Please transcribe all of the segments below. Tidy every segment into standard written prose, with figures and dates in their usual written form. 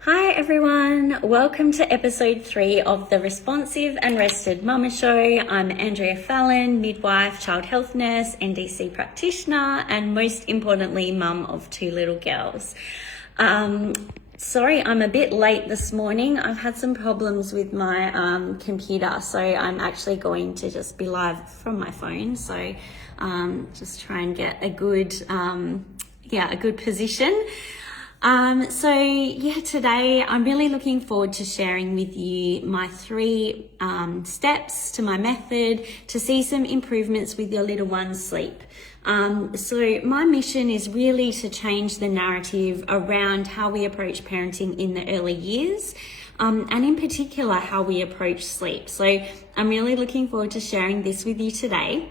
Hi everyone, welcome to episode 3 of the Responsive and Rested Mama Show. I'm Andrea Fallon, midwife, child health nurse, NDC practitioner, and most importantly, mum of 2 little girls. Sorry, I'm a bit late this morning. I've had some problems with my computer, so I'm actually going to just be live from my phone. So just try and get a good, a good position. Today I'm really looking forward to sharing with you my 3 steps to my method to see some improvements with your little one's sleep. So my mission is really to change the narrative around how we approach parenting in the early years, and in particular how we approach sleep. So I'm really looking forward to sharing this with you today.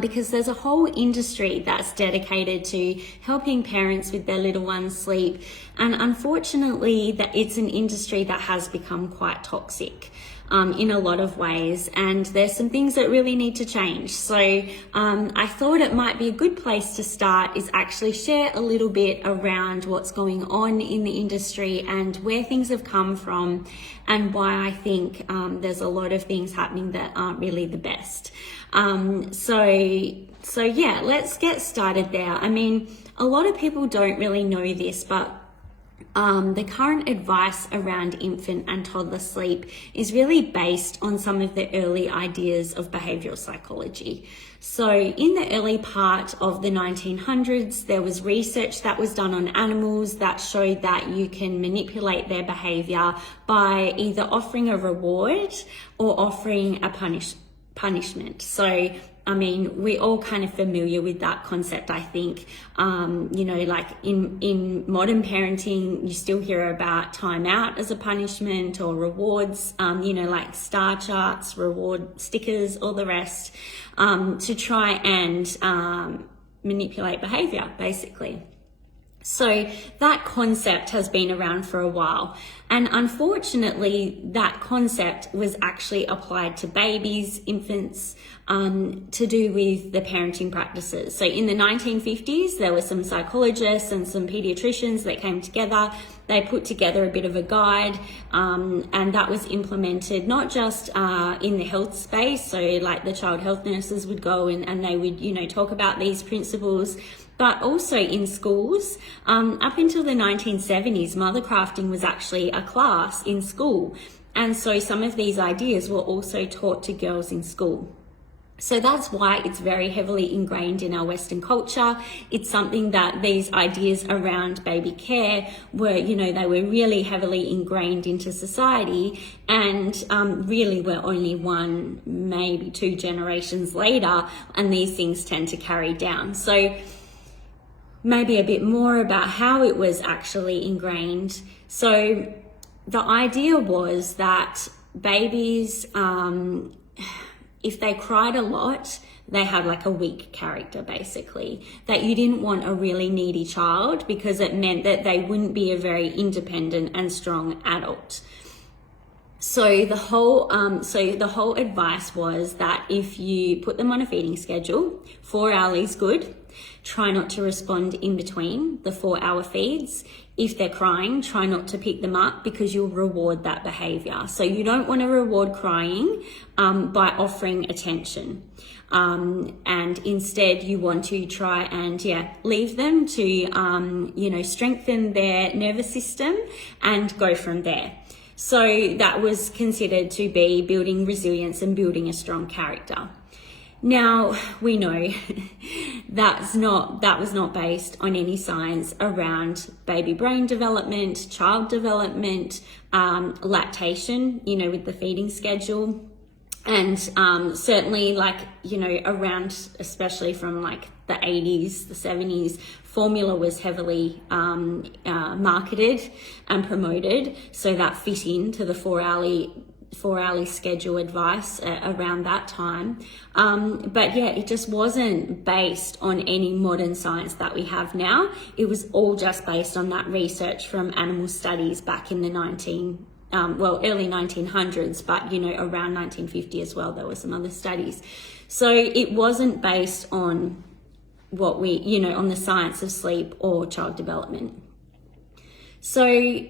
Because there's a whole industry that's dedicated to helping parents with their little ones sleep. And unfortunately, that it's an industry that has become quite toxic in a lot of ways. And there's some things that really need to change. So I thought it might be a good place to start is actually share a little bit around what's going on in the industry and where things have come from and why I think there's a lot of things happening that aren't really the best. Let's get started there. I mean, a lot of people don't really know this, but the current advice around infant and toddler sleep is really based on some of the early ideas of behavioral psychology. So in the early part of the 1900s, there was research that was done on animals that showed that you can manipulate their behavior by either offering a reward or offering a punishment. So, I mean, we're all kind of familiar with that concept, I think. Like in modern parenting, you still hear about time out as a punishment or rewards, like star charts, reward stickers, all the rest, to try and manipulate behavior, basically. So that concept has been around for a while. And unfortunately, that concept was actually applied to babies, infants, to do with the parenting practices. So in the 1950s, there were some psychologists and some pediatricians that came together. They put together a bit of a guide, and that was implemented not just in the health space. So like the child health nurses would go and they would, talk about these principles, but also in schools. Up until the 1970s, mothercrafting was actually a class in school. And so some of these ideas were also taught to girls in school. So that's why it's very heavily ingrained in our Western culture. It's something that these ideas around baby care were, they were really heavily ingrained into society, and really we're only 1, maybe 2 generations later, and these things tend to carry down. So maybe a bit more about how it was actually ingrained. So the idea was that babies, if they cried a lot, they had like a weak character, basically. That you didn't want a really needy child because it meant that they wouldn't be a very independent and strong adult. So the whole advice was that if you put them on a feeding schedule, 4 hours good. Try not to respond in between the 4-hour feeds. If they're crying, try not to pick them up because you'll reward that behavior. So you don't want to reward crying by offering attention. And instead you want to try and leave them to, strengthen their nervous system and go from there. So that was considered to be building resilience and building a strong character. Now, we know that was not based on any science around baby brain development, child development, lactation, with the feeding schedule. And certainly around, especially from like the 80s, the 70s, formula was heavily marketed and promoted. So that fit into the 4-hourly schedule advice around that time. It just wasn't based on any modern science that we have now. It was all just based on that research from animal studies back in the early 1900s, but around 1950 as well, there were some other studies. So it wasn't based on what on the science of sleep or child development. So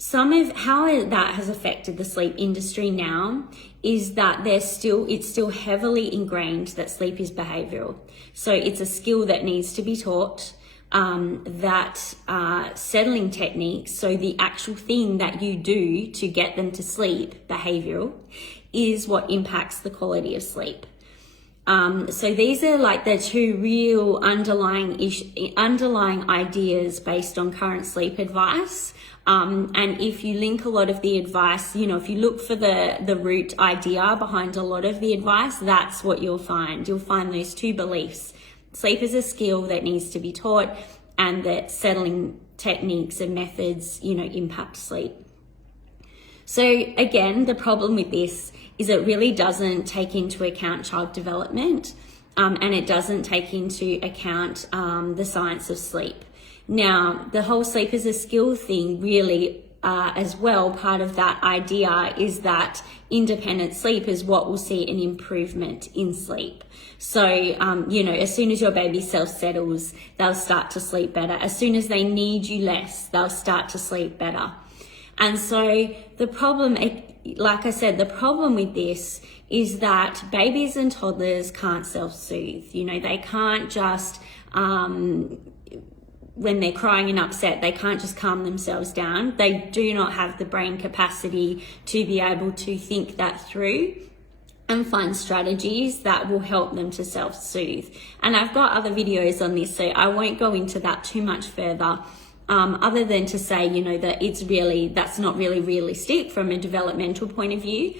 some of how that has affected the sleep industry now is that it's still heavily ingrained that sleep is behavioral. So it's a skill that needs to be taught, that settling techniques, so the actual thing that you do to get them to sleep, behavioral, is what impacts the quality of sleep. So these are like the two real underlying ideas based on current sleep advice. And if you link a lot of the advice, if you look for the root idea behind a lot of the advice, that's what you'll find. You'll find those two beliefs. Sleep is a skill that needs to be taught, and that settling techniques and methods, impact sleep. So again, the problem with this is it really doesn't take into account child development, and it doesn't take into account the science of sleep. Now, the whole sleep as a skill thing really, as well, part of that idea is that independent sleep is what will see an improvement in sleep. So, as soon as your baby self-settles, they'll start to sleep better. As soon as they need you less, they'll start to sleep better. And so the problem, like I said, the problem with this is that babies and toddlers can't self-soothe. They can't just, when they're crying and upset, they can't just calm themselves down. They do not have the brain capacity to be able to think that through and find strategies that will help them to self-soothe. And I've got other videos on this, so I won't go into that too much further, other than to say, that that's not really realistic from a developmental point of view.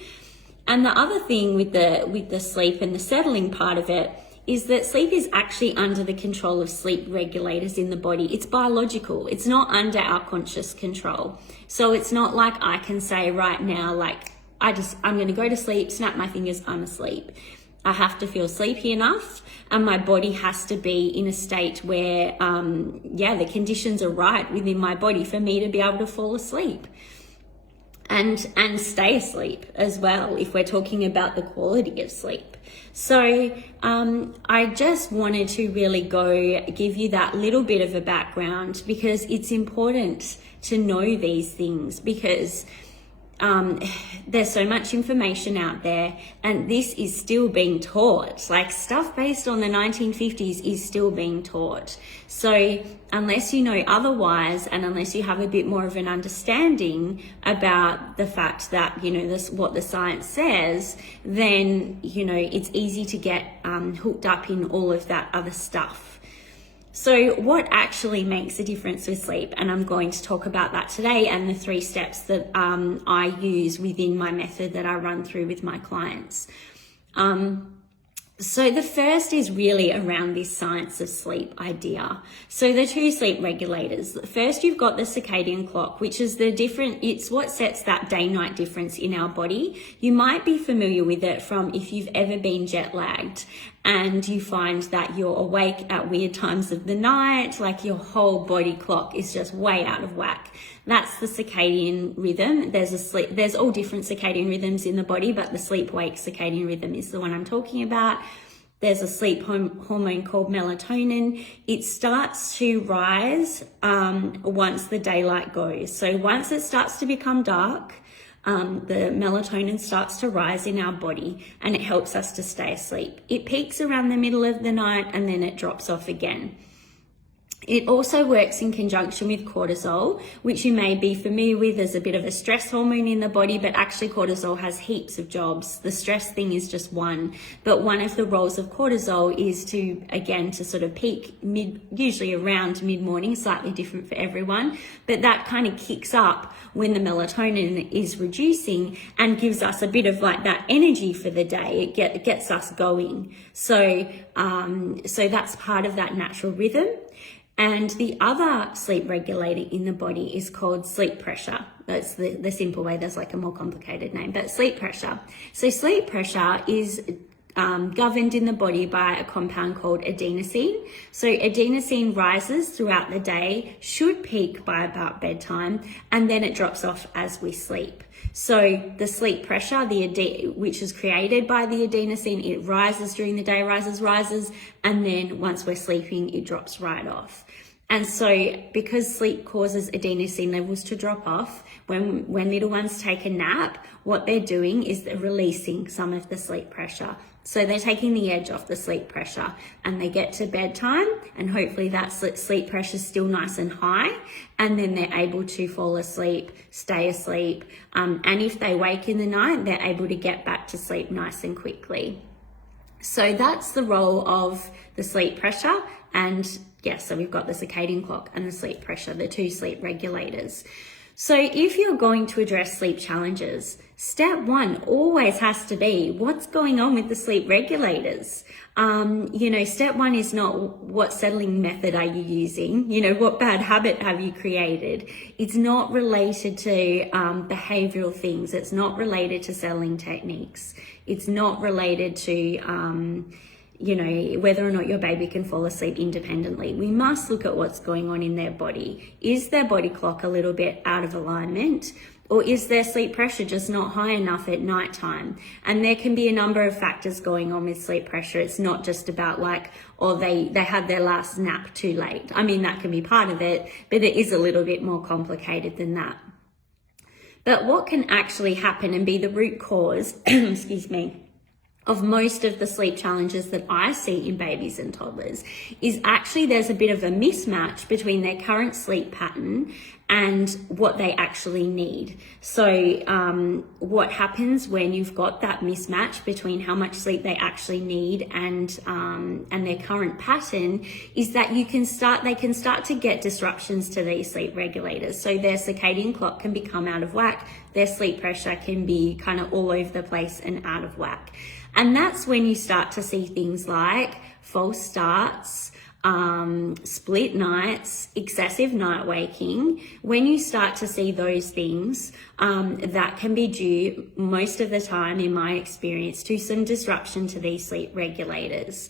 And the other thing with the sleep and the settling part of it is that sleep is actually under the control of sleep regulators in the body. It's biological. It's not under our conscious control. So it's not like I can say right now, like, I'm going to go to sleep, snap my fingers, I'm asleep. I have to feel sleepy enough, and my body has to be in a state where, the conditions are right within my body for me to be able to fall asleep and stay asleep as well, if we're talking about the quality of sleep. So I just wanted to really give you that little bit of a background, because it's important to know these things, because there's so much information out there, and this is still being taught. Like, stuff based on the 1950s is still being taught. So unless you know otherwise, and unless you have a bit more of an understanding about the fact that, what the science says, then, it's easy to get hooked up in all of that other stuff. So what actually makes a difference with sleep? And I'm going to talk about that today, and the 3 steps that I use within my method that I run through with my clients. So the first is really around this science of sleep idea. So the 2 sleep regulators. First, you've got the circadian clock, which is it's what sets that day-night difference in our body. You might be familiar with it from if you've ever been jet lagged and you find that you're awake at weird times of the night, like your whole body clock is just way out of whack. That's the circadian rhythm. There's all different circadian rhythms in the body, but the sleep-wake circadian rhythm is the one I'm talking about. There's a sleep hormone called melatonin. It starts to rise once the daylight goes. So once it starts to become dark, the melatonin starts to rise in our body, and it helps us to stay asleep. It peaks around the middle of the night, and then it drops off again. It also works in conjunction with cortisol, which you may be familiar with as a bit of a stress hormone in the body, but actually cortisol has heaps of jobs. The stress thing is just one, but one of the roles of cortisol is to sort of peak usually around mid-morning, slightly different for everyone, but that kind of kicks up when the melatonin is reducing and gives us a bit of like that energy for the day. It gets us going. So that's part of that natural rhythm. And the other sleep regulator in the body is called sleep pressure. That's the simple way. There's like a more complicated name, but sleep pressure. So sleep pressure is governed in the body by a compound called adenosine. So adenosine rises throughout the day, should peak by about bedtime, and then it drops off as we sleep. So the sleep pressure, which is created by the adenosine, it rises during the day, rises, and then once we're sleeping, it drops right off. And so because sleep causes adenosine levels to drop off, when little ones take a nap, what they're doing is they're releasing some of the sleep pressure. So they're taking the edge off the sleep pressure, and they get to bedtime and hopefully that sleep pressure is still nice and high, and then they're able to fall asleep, stay asleep. And if they wake in the night, they're able to get back to sleep nice and quickly. So that's the role of the sleep pressure. And yes, so we've got the circadian clock and the sleep pressure, the two sleep regulators. So if you're going to address sleep challenges, step one always has to be, what's going on with the sleep regulators? Step one is not what settling method are you using? What bad habit have you created? It's not related to behavioral things. It's not related to settling techniques. It's not related to whether or not your baby can fall asleep independently. We must look at what's going on in their body. Is their body clock a little bit out of alignment? Or is their sleep pressure just not high enough at nighttime? And there can be a number of factors going on with sleep pressure. It's not just about they had their last nap too late. I mean, that can be part of it, but it is a little bit more complicated than that. But what can actually happen and be the root cause, of most of the sleep challenges that I see in babies and toddlers is actually there's a bit of a mismatch between their current sleep pattern and what they actually need. So what happens when you've got that mismatch between how much sleep they actually need and their current pattern is that they can start to get disruptions to these sleep regulators. So their circadian clock can become out of whack. Their sleep pressure can be kind of all over the place and out of whack. And that's when you start to see things like false starts, split nights, excessive night waking. When you start to see those things, that can be due most of the time, in my experience, to some disruption to these sleep regulators.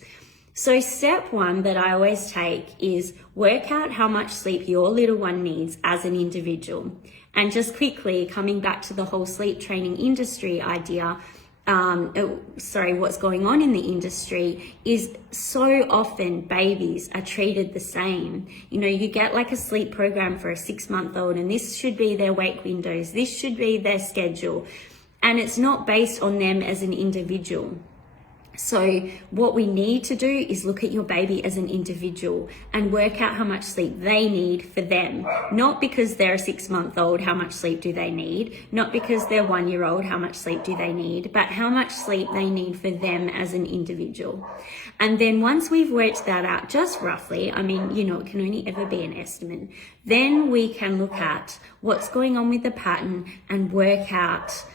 So step one that I always take is work out how much sleep your little one needs as an individual. And just quickly coming back to the whole sleep training industry idea, what's going on in the industry is so often babies are treated the same. You get like a sleep program for a 6-month-old, and this should be their wake windows, this should be their schedule, and it's not based on them as an individual. So what we need to do is look at your baby as an individual and work out how much sleep they need for them. Not because they're a 6-month-old, how much sleep do they need? Not because they're 1-year-old, how much sleep do they need? But how much sleep they need for them as an individual. And then once we've worked that out, just roughly, it can only ever be an estimate, then we can look at what's going on with the pattern and work out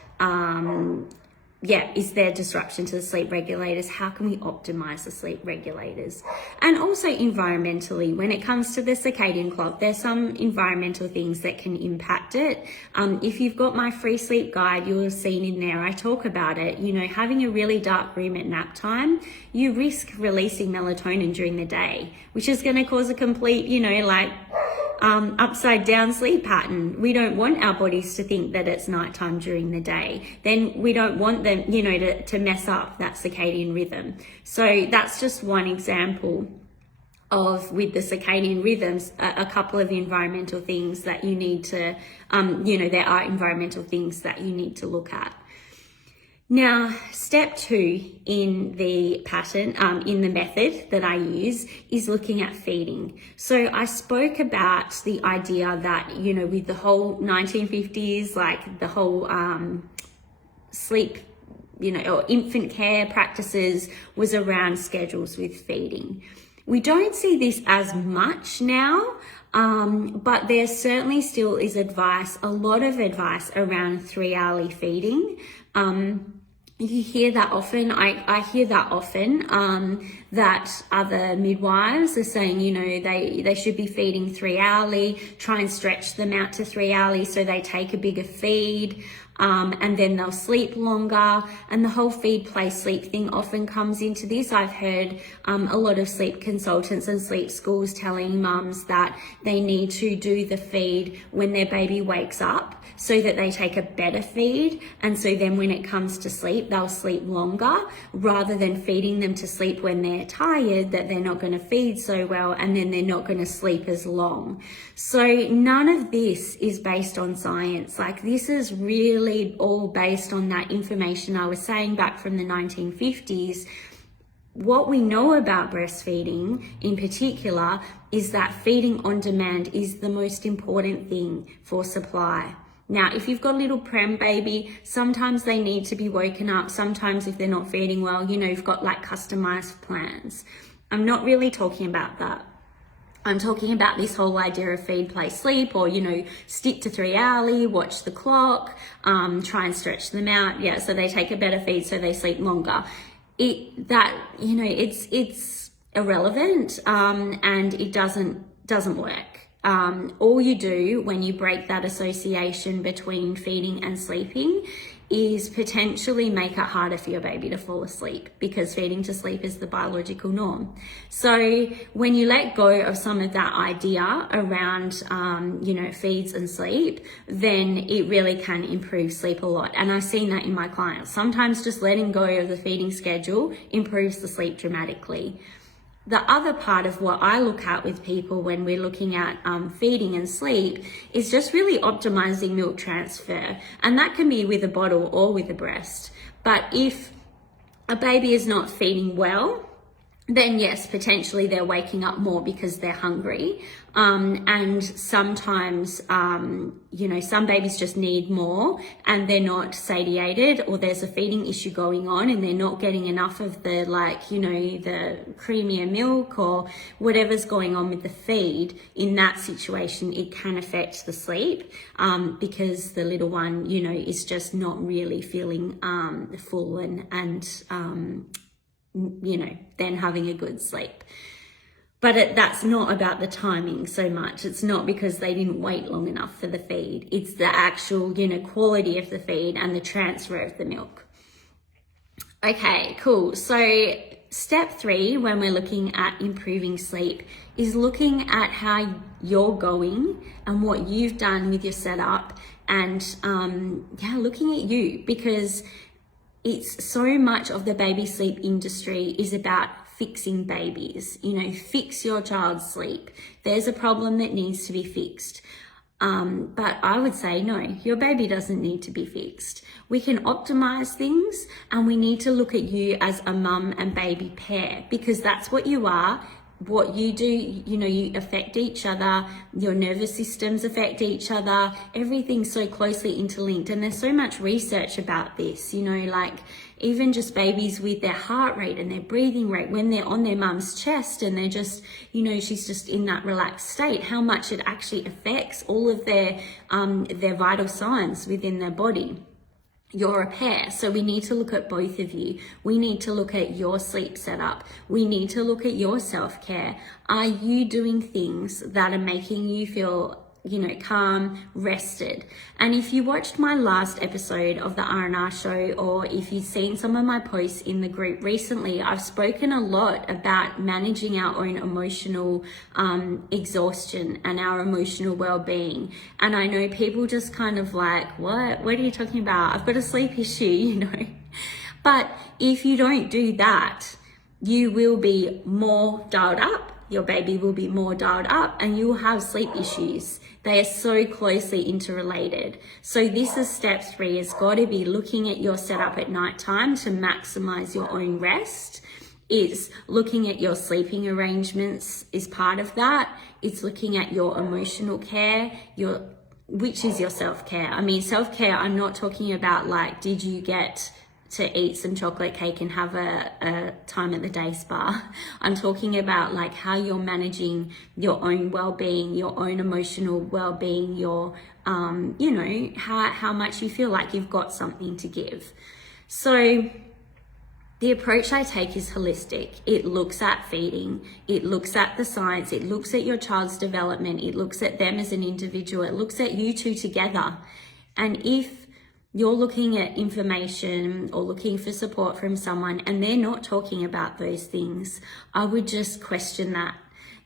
is there disruption to the sleep regulators? How can we optimize the sleep regulators? And also environmentally, when it comes to the circadian clock, there's some environmental things that can impact it. If you've got my free sleep guide, you'll have seen in there, I talk about it. Having a really dark room at nap time, you risk releasing melatonin during the day, which is going to cause a complete, upside down sleep pattern. We don't want our bodies to think that it's nighttime during the day. Then we don't want them, to mess up that circadian rhythm. So that's just one example of, with the circadian rhythms, a couple of environmental things that you need to, there are environmental things that you need to look at. Now, step 2 in the pattern, in the method that I use is looking at feeding. So I spoke about the idea that, with the whole 1950s, like the whole sleep, or infant care practices was around schedules with feeding. We don't see this as much now, but there certainly still is a lot of advice around 3-hourly feeding. You hear that often. I hear that often, that other midwives are saying, they should be feeding 3-hourly, try and stretch them out to 3-hourly so they take a bigger feed. And then they'll sleep longer, and the whole feed, play, sleep thing often comes into this. I've heard a lot of sleep consultants and sleep schools telling mums that they need to do the feed when their baby wakes up so that they take a better feed, and so then when it comes to sleep, they'll sleep longer rather than feeding them to sleep when they're tired that they're not going to feed so well, and then they're not going to sleep as long. So none of this is based on science. Like, this is really all based on that information I was saying back from the 1950s. What we know about breastfeeding in particular is that feeding on demand is the most important thing for supply. Now, if you've got a little prem baby, sometimes they need to be woken up. Sometimes if they're not feeding well, you've got like customized plans. I'm not really talking about that. I'm talking about this whole idea of feed, play, sleep, or, stick to 3 hourly, watch the clock, try and stretch them out. Yeah, so they take a better feed so they sleep longer. It's irrelevant, and it doesn't work. All you do when you break that association between feeding and sleeping is potentially make it harder for your baby to fall asleep, because feeding to sleep is the biological norm. So when you let go of some of that idea around, feeds and sleep, then it really can improve sleep a lot. And I've seen that in my clients. Sometimes just letting go of the feeding schedule improves the sleep dramatically. The other part of what I look at with people when we're looking at feeding and sleep is just really optimizing milk transfer. And that can be with a bottle or with a breast. But if a baby is not feeding well, then yes, potentially they're waking up more because they're hungry. And sometimes, some babies just need more and they're not satiated, or there's a feeding issue going on and they're not getting enough of the, the creamier milk or whatever's going on with the feed. In that situation, it can affect the sleep, because the little one, is just not really feeling full and then having a good sleep. But that's not about the timing so much. It's not because they didn't wait long enough for the feed. It's the actual, quality of the feed and the transfer of the milk. Okay, cool. So step 3, when we're looking at improving sleep, is looking at how you're going and what you've done with your setup, and looking at you, because it's so much of the baby sleep industry is about fixing babies. Fix your child's sleep. There's a problem that needs to be fixed. But I would say, no, your baby doesn't need to be fixed. We can optimize things, and we need to look at you as a mum and baby pair, because that's what you are. What you do, you affect each other, your nervous systems affect each other, everything's so closely interlinked. And there's so much research about this, even just babies with their heart rate and their breathing rate when they're on their mum's chest and they're just, she's just in that relaxed state, how much it actually affects all of their vital signs within their body. You're a pair, so we need to look at both of you. We need to look at your sleep setup. We need to look at your self-care. Are you doing things that are making you feel, calm, rested? And if you watched my last episode of the R&R show, or if you've seen some of my posts in the group recently, I've spoken a lot about managing our own emotional exhaustion and our emotional well-being. And I know people just kind of like, what are you talking about? I've got a sleep issue, But if you don't do that, you will be more dialed up. Your baby will be more dialed up, and you will have sleep issues. They are so closely interrelated. So this is step 3. It's got to be looking at your setup at nighttime to maximize your own rest. It's looking at your sleeping arrangements is part of that. It's looking at your emotional care, which is your self-care. I mean, self-care, I'm not talking about did you get to eat some chocolate cake and have a time at the day spa. I'm talking about how you're managing your own well-being, your own emotional well-being, your, how much you feel like you've got something to give. So the approach I take is holistic. It looks at feeding, it looks at the science, it looks at your child's development, it looks at them as an individual, it looks at you two together. And if you're looking at information or looking for support from someone and they're not talking about those things, I would just question that,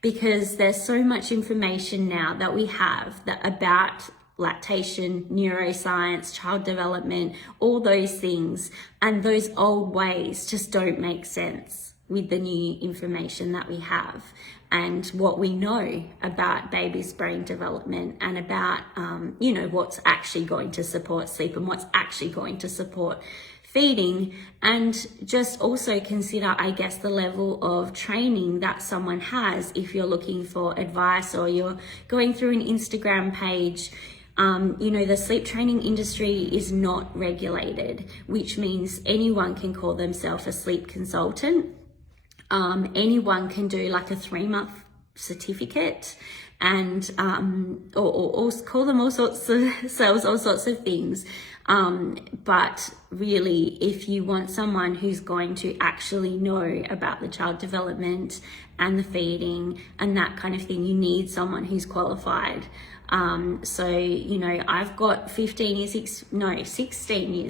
because there's so much information now that we have about lactation, neuroscience, child development, all those things, and those old ways just don't make sense. with the new information that we have and what we know about baby's brain development and about, you know, what's actually going to support sleep and what's actually going to support feeding, and just also consider, I guess, the level of training that someone has if you're looking for advice or you're going through an Instagram page. You know, the sleep training industry is not regulated, which means anyone can call themselves a sleep consultant. Anyone can do like a 3-month certificate and or call them all sorts of things. But really, if you want someone who's going to actually know about the child development and the feeding and that kind of thing, you need someone who's qualified. So, you know, I've got 16 years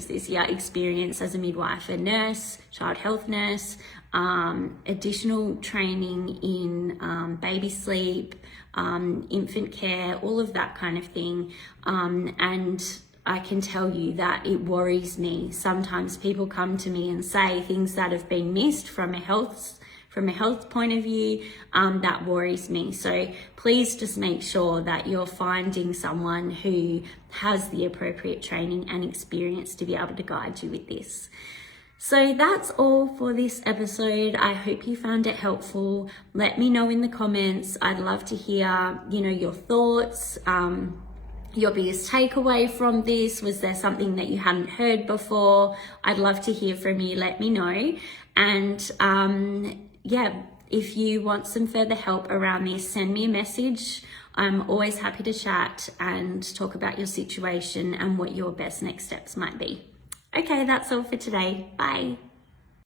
this year experience as a midwife, a nurse, child health nurse, additional training in baby sleep, infant care, all of that kind of thing. And I can tell you that it worries me. Sometimes people come to me and say things that have been missed from a health point of view. That worries me. So please just make sure that you're finding someone who has the appropriate training and experience to be able to guide you with this. So that's all for this episode. I hope you found it helpful. Let me know in the comments. I'd love to hear, you know, your thoughts, your biggest takeaway from this. Was there something that you hadn't heard before? I'd love to hear from you. Let me know. And yeah, if you want some further help around this, send me a message. I'm always happy to chat and talk about your situation and what your best next steps might be. Okay, that's all for today. Bye.